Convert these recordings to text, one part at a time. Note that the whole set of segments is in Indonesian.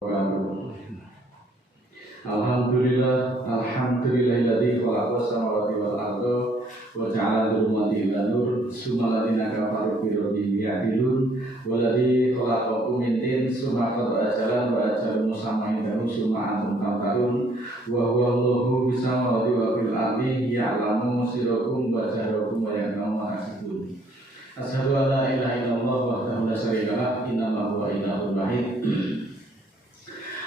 Alhamdulillah, alhamdulillahilladzi khalaqa samawati wal arda wa ja'ala dzulumati nur summa ladina kafaru bi rabbihim ya'dilun waladzi khalaqakum min tin summa qad ajalan wa ajalun musamman indahu summa antum tamtarun wa huwa Allahu bis samawati wa fil ardi ya'lamu sirrakum wa jahrakum wa ya'lamu ma tasifun. Asyhadu an la ilaha illallah wahdahu la syarika lah innahu huwa ilahul wahid.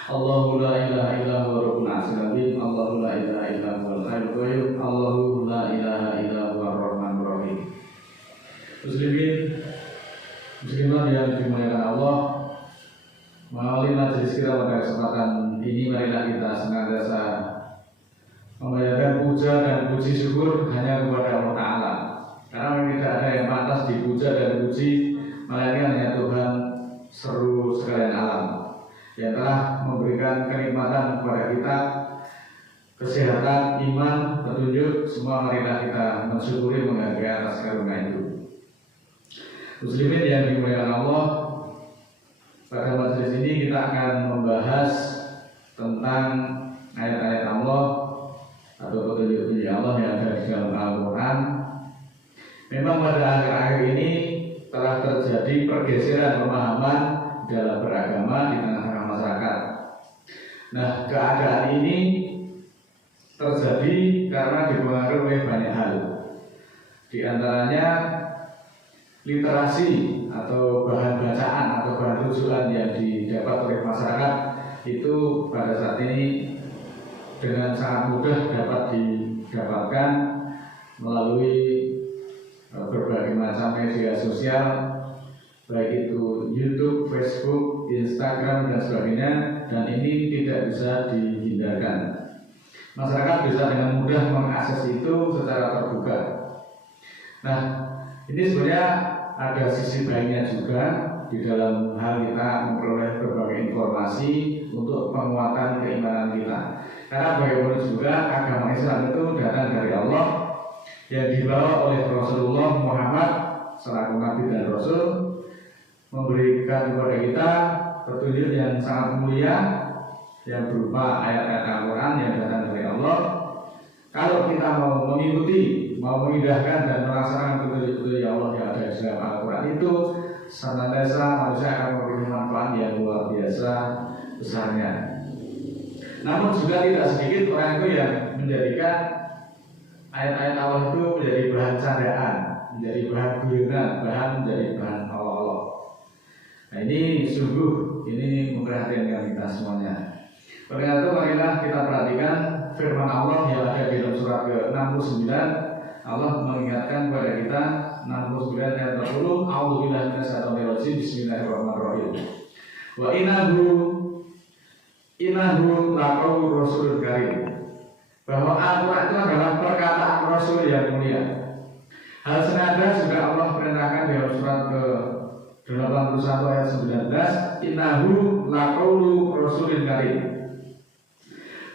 Allahu la ilaha illa huwa rabbul arsyil azim. Allahu la ilaha illa huwal hayyul qayyum. Allahu la ilaha illa huwar rahmanur rahim. Muslimin, muslimat yang dimuliakan Allah, melalui majelis kita pada kesempatan ini marilah kita senantiasa membayarkan puja dan puji syukur hanya kepada Allah Ta'ala. Karena tidak ada yang pantas dipuja dan puji melainkan hanya Tuhan seru sekalian alam yang telah memberikan kenikmatan kepada kita, kesehatan, iman, petunjuk. Semua marilah kita mensyukuri, menghargai atas karunia itu. Muslimin yang dimuliakan Allah, pada majelis ini kita akan membahas tentang ayat-ayat Allah atau petunjuk-petunjuk Allah yang ada di dalam Al-Quran. Memang pada akhir-akhir ini telah terjadi pergeseran pemahaman dalam beragama di tengah masyarakat. Nah, keadaan ini terjadi karena dipengaruhi oleh banyak hal. Di antaranya literasi atau bahan bacaan atau bahan rujukan yang didapat oleh masyarakat itu pada saat ini dengan sangat mudah dapat didapatkan melalui berbagai macam media sosial, baik itu YouTube, Facebook, Instagram dan sebagainya, dan ini tidak bisa dihindarkan. Masyarakat bisa dengan mudah mengakses itu secara terbuka. Nah, ini sebenarnya ada sisi baiknya juga di dalam hal kita memperoleh berbagai informasi untuk penguatan keimanan kita. Karena bagaimanapun juga agama Islam itu datang dari Allah yang dibawa oleh Rasulullah Muhammad selaku Nabi dan Rasul, memberikan kepada kita petunjuk yang sangat mulia yang berupa ayat-ayat Al-Quran yang datang dari Allah. Kalau kita mau mengikuti, mau mengindahkan dan melaksanakan petunjuk-petunjuk Allah yang ada di dalam Al-Quran itu, senantiasa manusia akan memperoleh manfaat yang luar biasa besarnya. Namun juga tidak sedikit orang itu yang menjadikan ayat-ayat Allah itu menjadi bahan candaan, menjadi bahan guyonan, menjadi bahan olok-olok. Nah, ini sungguh ini memperhatikan kita semuanya. Oleh itu marilah kita perhatikan firman Allah yang ada di dalam surat ke-69. Allah mengingatkan kepada kita 69 ayat 30. A'udzubillahi minasyaitonir rajim. Bismillahirrahmanirrahim. Wa innahu laqaulur rasulil karim. Bahwa Al-Quran itu adalah perkataan Rasul yang mulia. Hal senada juga Allah perintahkan di dalam surat ke-81 ayat 19. Innahu laqaulu rasulil karim.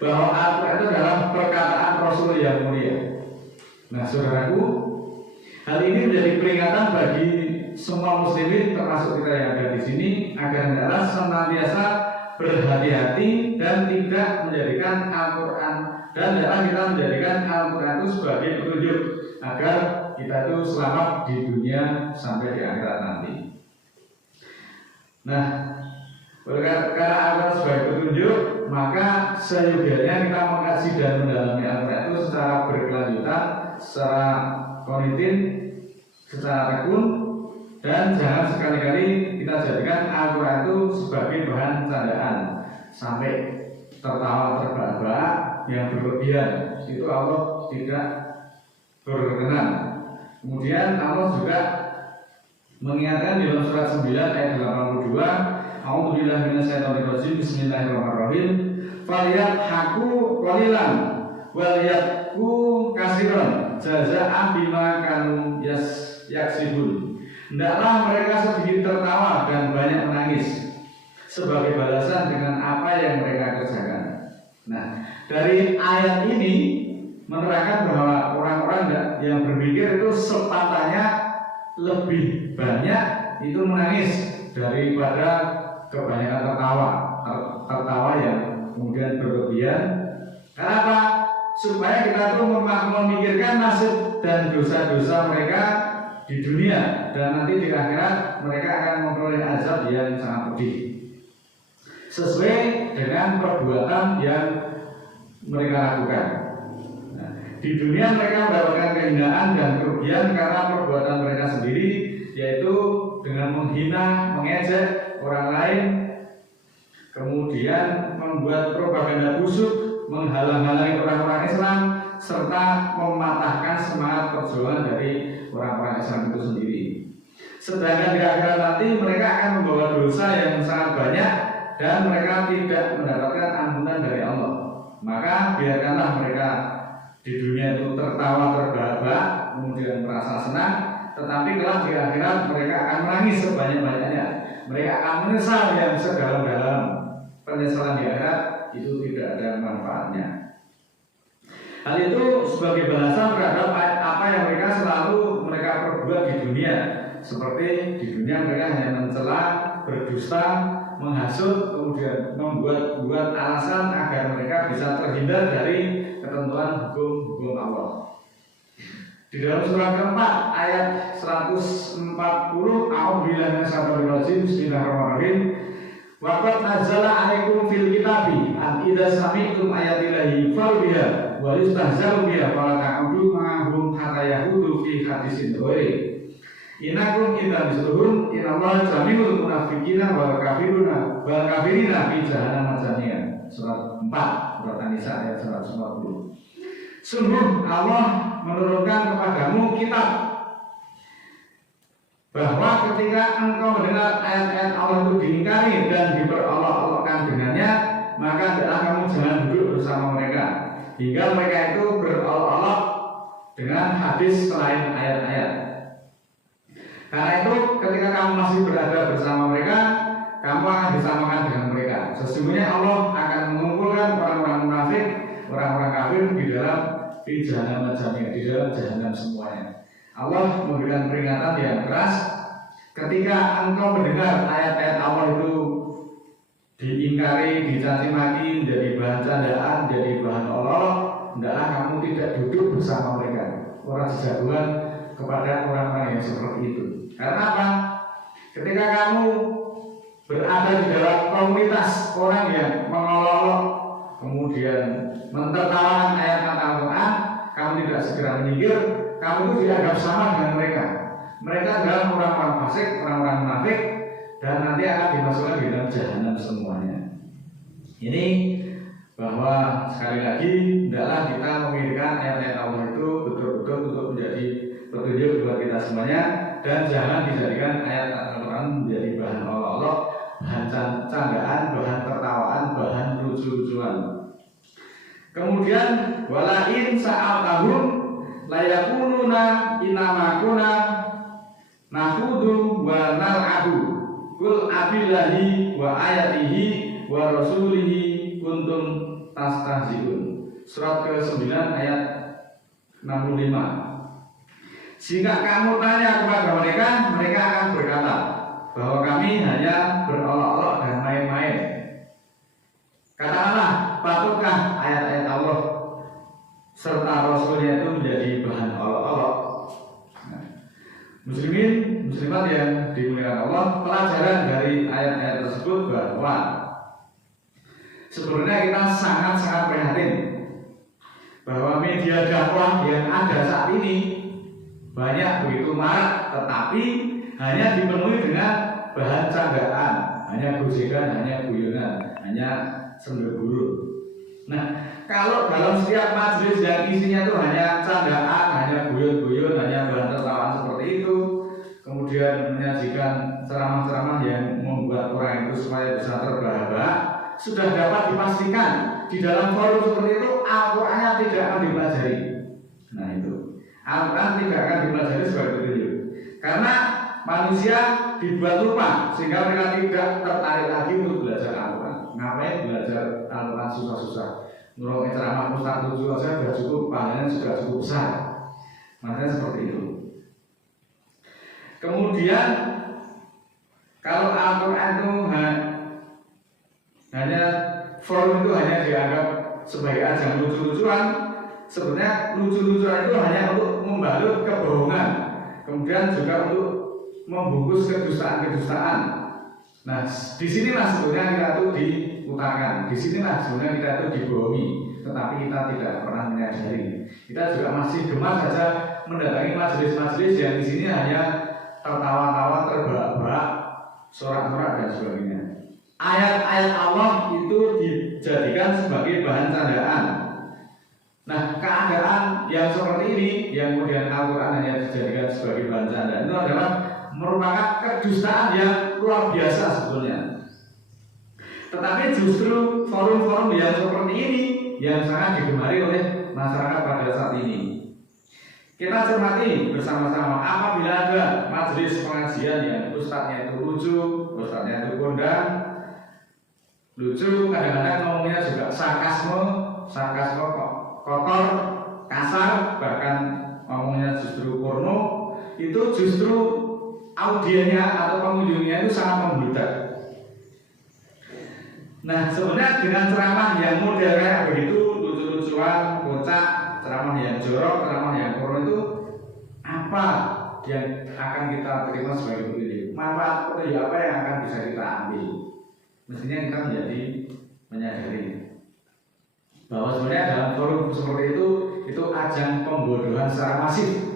Bahwa Al-Quran itu adalah perkataan Rasul yang mulia. Nah, saudaraku, hal ini menjadi peringatan bagi semua muslimin termasuk kita yang ada di sini agar hendaklah senantiasa berhati-hati dan tidak menjadikan Al-Quran dan hendaklah kita menjadikan Al-Quran itu sebagai petunjuk agar kita itu selamat di dunia sampai di akhirat nanti. Nah, karena Al-Quran sebagai petunjuk, maka seyogianya kita mengkaji dan mendalami Al-Quran itu secara berkelanjutan, secara kontin, secara tekun, dan jangan sekali-kali kita jadikan Al-Quran itu sebagai bahan candaan sampai tertawa terbahak-bahak yang berlebihan. Itu Allah tidak berkenan. Kemudian Allah juga mengingatkan di dalam surat 9 ayat 82. A'udzubillahi minasyaitonir rajim. Bismillahirrahmanirrahim. Falyadhaku qalilan walyabku katsiran jazaa'a bima kanu yaksibun. Hendaklah mereka sedikit tertawa dan banyak menangis sebagai balasan dengan apa yang mereka kerjakan. Nah, dari ayat ini menerangkan bahwa orang-orang yang berpikir itu sepatahnya lebih banyak itu menangis daripada kebanyakan tertawa berlebihan. Kenapa? Supaya kita tuh memikirkan nasib dan dosa-dosa mereka di dunia, dan nanti di akhirat mereka akan memperoleh azab yang sangat pedih sesuai dengan perbuatan yang mereka lakukan. Nah, di dunia mereka mendapatkan kehinaan dan kerugian karena perbuatan mereka sendiri, yaitu dengan menghina, mengejek orang lain, kemudian membuat propaganda busuk, menghalang-halangi orang-orang Islam, serta mematahkan semangat perjuangan dari orang-orang Islam itu sendiri. Sedangkan di akhirat nanti mereka akan membawa dosa yang sangat banyak dan mereka tidak mendapatkan ampunan dari Allah. Maka biarkanlah mereka di dunia itu tertawa terbahak-bahak, kemudian merasa senang, tetapi kelak di akhirat mereka akan menangis sebanyak-banyaknya. Mereka akan menyesal yang sedalam-dalam. Penyesalan di akhirat itu tidak ada manfaatnya. Hal itu sebagai balasan terhadap apa yang mereka perbuat di dunia. Seperti di dunia mereka hanya mencela, berdusta, menghasut, kemudian membuat alasan agar mereka bisa terhindar dari ketentuan hukum Allah. Di dalam surah keempat ayat 140, A'udzubillahi minasyaitonir rajim, bismillahirrahmanirrahim. Waqad nazzala 'alaikum fil kitabi an idza sami'tum ayatillahi farbiha wa yustahzaru biha fala ta'udu ma'hum hatta yahudu fi hadisin ghairi. Innakum idza misluhum innallaha jami'ul munafiqina wal kafirina fi jahannam jami'an. Surat 4 surat An-Nisa ayat 140. Sungguh Allah menurunkan kepadamu kitab bahwa ketika engkau mendengar ayat-ayat Allah itu diingkari dan diperolok-olokkan dengannya, maka hendaklah kamu jangan duduk bersama mereka hingga mereka itu berolok-olok dengan hadis selain ayat-ayat. Karena itu ketika kamu masih berada bersama mereka, kamu akan disamakan dengan mereka. Sesungguhnya Allah akan mengumpulkan orang-orang munafik, orang-orang kafir di dalam jahannam jami'an, di dalam jahannam semuanya. Allah memberikan peringatan yang keras ketika engkau mendengar ayat-ayat Allah itu diingkari, dicaci maki, menjadi bahan candaan, jadi bahan olok, hendaklah kamu tidak duduk bersama mereka, orang sejagoan kepada orang-orang yang seperti itu. Karena apa? Ketika kamu berada di dalam komunitas orang yang mengolok-olok, kemudian mentertawakan ayat-ayat Al-Quran, kamu tidak segera menyingkir, kamu itu dianggap sama dengan mereka. Mereka adalah orang-orang fasik, orang-orang munafik, dan nanti akan dimasukkan di dalam jahanam semuanya. Ini bahwa sekali lagi hendaklah kita memikirkan ayat-ayat Allah itu betul-betul untuk menjadi petunjuk buat kita semuanya, dan jangan dijadikan ayat Al-Quran menjadi bahan olok-olok, bahan candaan, bahan tertawaan, bahan lucu-lucuan. Kemudian walain sa'atahum layakununa inamakuna nahudu wa nal'abu kul abillahi wa ayatihi wa rasulihi kuntum tastahzi'un. Surat ke-9 ayat 65. Jika kamu tanya kepada mereka, mereka akan berkata bahwa kami hanya berolok-olok dan main-main. Katakanlah, patutkah ayat-ayat Allah serta Rasulnya itu menjadi bahan olok-olok? Nah, muslimin, muslimat yang dimuliakan Allah, pelajaran dari ayat-ayat tersebut bahwa sebenarnya kita sangat-sangat prihatin bahwa media dakwah yang ada saat ini banyak begitu marak, tetapi hanya dipenuhi dengan bahan candaan, hanya gojekan, hanya guyonan, hanya sembur. Nah, kalau dalam setiap majelis yang isinya itu hanya candaan, hanya guyon-guyon, hanya bahan tertawaan seperti itu, kemudian menyajikan ceramah-ceramah yang membuat orang itu supaya bisa terbahak-bahak, sudah dapat dipastikan di dalam forum seperti itu Al-Qurannya tidak akan dipelajari. Nah itu, Al-Quran tidak akan dipelajari sebagai petunjuk, karena manusia dibuat lupa sehingga mereka tidak tertarik lagi untuk belajar Al-Quran. Ngapain belajar Al-Quran susah-susah? Nurut ceramah Ustaz 7 saja sudah cukup, pahalanya sudah cukup besar. Makanya seperti itu. Kemudian kalau Al-Quran itu hanya forum itu hanya dianggap sebagai ajang lucu-lucuan, sebenarnya lucu-lucuan itu hanya untuk membalut kebohongan, kemudian juga untuk membungkus kedustaan-kedustaan. Nah, disinilah sebenarnya kita itu diutarakan, disinilah sebenarnya kita itu dibohongi, tetapi kita tidak pernah menyadari. Kita juga masih gemar saja mendatangi majelis-majelis yang di sini hanya tertawa-tawa, terbahak-bahak, sorak-sorak dan sebagainya. Ayat-ayat Allah itu dijadikan sebagai bahan candaan. Nah, keadaan yang seperti ini, yang kemudian Al-Quran hanya dijadikan sebagai bahan candaan, itu adalah merupakan kedustaan yang luar biasa sebetulnya. Tetapi justru forum-forum yang seperti ini yang sangat digemari oleh masyarakat pada saat ini. Kita cermati bersama-sama, apabila ada majelis pengajian yang ustadznya itu lucu, ustadznya itu kondang, lucu, kadang-kadang ngomongnya juga sarkasme kotor, kasar, bahkan ngomongnya justru porno, itu justru audiennya atau pengunjungnya itu sangat membludak. Nah, sebenarnya dengan ceramah yang model kayak begitu, lucu-lucuan, kocak, ceramah yang jorok, ceramah yang porno itu apa yang akan kita terima sebagai begini? Manfaat atau apa yang akan bisa kita ambil? Mestinya kita menjadi menyadari bahwa sebenarnya dalam forum seperti itu ajang pembodohan secara masif.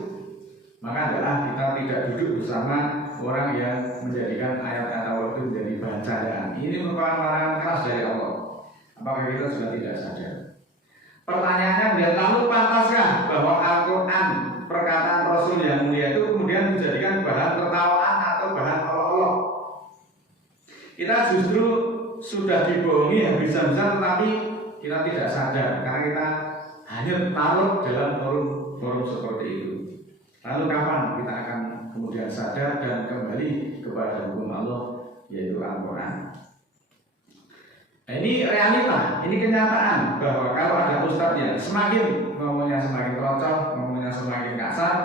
Maka adalah kita tidak duduk bersama orang yang menjadikan ayat-ayat Allah itu menjadi bahan candaan. Ini merupakan larangan keras dari Allah. Apakah kita sudah tidak sadar? Pertanyaannya, dan lalu pantaskah bahwa Al-Quran, perkataan Rasul yang mulia itu kemudian dijadikan bahan tertawaan atau bahan olok-olok? Kita justru sudah dibohongi habis-habisan, tetapi kita tidak sadar karena kita hanya taruh dalam forum seperti itu. Lalu kapan kita akan kemudian sadar dan kembali kepada hukum Allah, yaitu Al-Quran? Nah, ini realita, ini kenyataan bahwa kalau ada ustadz yang semakin ngomongnya semakin rocok, ngomongnya semakin kasar,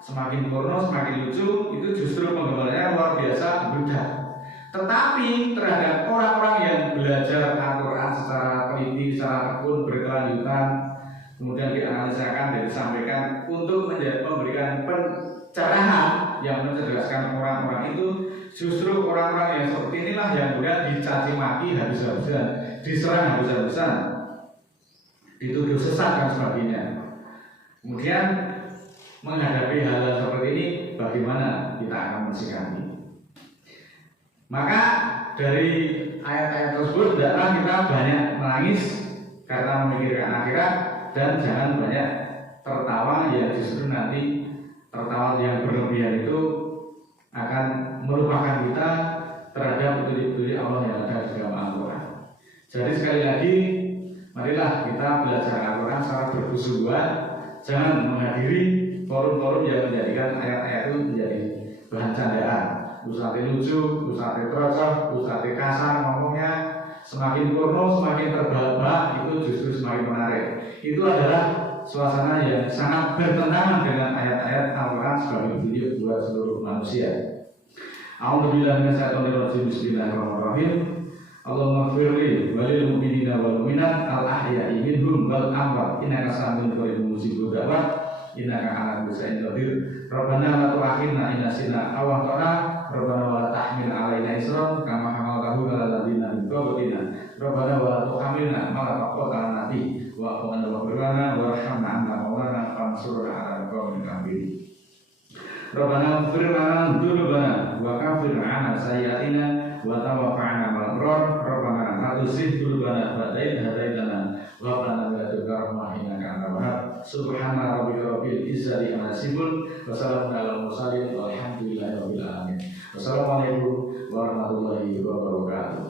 semakin porno, semakin lucu, itu justru penggemarnya luar biasa bedah. Tetapi terhadap orang-orang yang belajar Al-Quran secara teliti, secara tekun, berkelanjutan, kemudian dianalisakan dan disampaikan untuk memberikan pencerahan yang mencerdaskan orang-orang itu, justru orang-orang yang seperti inilah yang kemudian dicaci maki habis-habisan, diserang habis-habisan, dituduh sesat dan sebagainya. Kemudian menghadapi hal seperti ini, bagaimana kita akan mensikapi? Maka dari ayat-ayat tersebut hendaklah kita banyak menangis karena memikirkan akhirat, dan jangan banyak tertawa yang justru nanti tertawa yang berlebihan itu akan melupakan kita terhadap petunjuk-petunjuk Allah yang ada di dalam Al-Quran. Jadi sekali lagi, marilah kita belajar Al-Quran secara bersungguh-sungguhan, jangan menghadiri forum-forum yang menjadikan ayat-ayat itu menjadi bahan candaan. Ustadz lucu, ustadz terocok, ustadz kasar ngomongnya, semakin porno, semakin terbahak-bahak, itu justru semakin menarik. Itu adalah suasana yang sangat bertentangan dengan ayat-ayat Al-Quran sebagai petunjuk buat seluruh manusia. A'udzubillahi minasyaitonir rajim. Bismillahirrahmanirrahim. Allahumma firli walil mu'minina wal mu'minat al-ahya'i minhum wal amwat innaka sami'un qaribun mujibud da'wat innaka 'ala kulli syai'in qadir. Rabbana la tu'akhidna in nasina aw akhtana. Rabbana wa la tahmil 'alaina isran kama hamaltahu 'alal ladzina min qablina. Rabbana wa la tuhammilna ma la taqata lana bihi wa'fu 'anna waghfir lana warhamna anta maulana fansurna 'alal qawmil kafirin. Rabbana ighfir lana dzunubana wa kaffir 'anna sayyi'atina wa tawaffana ma'al abrar. Rabbana la tuzigh qulubana ba'da idh hadaytana wa hab lana min ladunka rahmah innaka antal wahhab. Subhana rabbika rabbil izzati amma yasifun wa salamun 'alal mursalin walhamdulillahi rabbil alamin. Wassalamualaikum warahmatullahi wabarakatuh.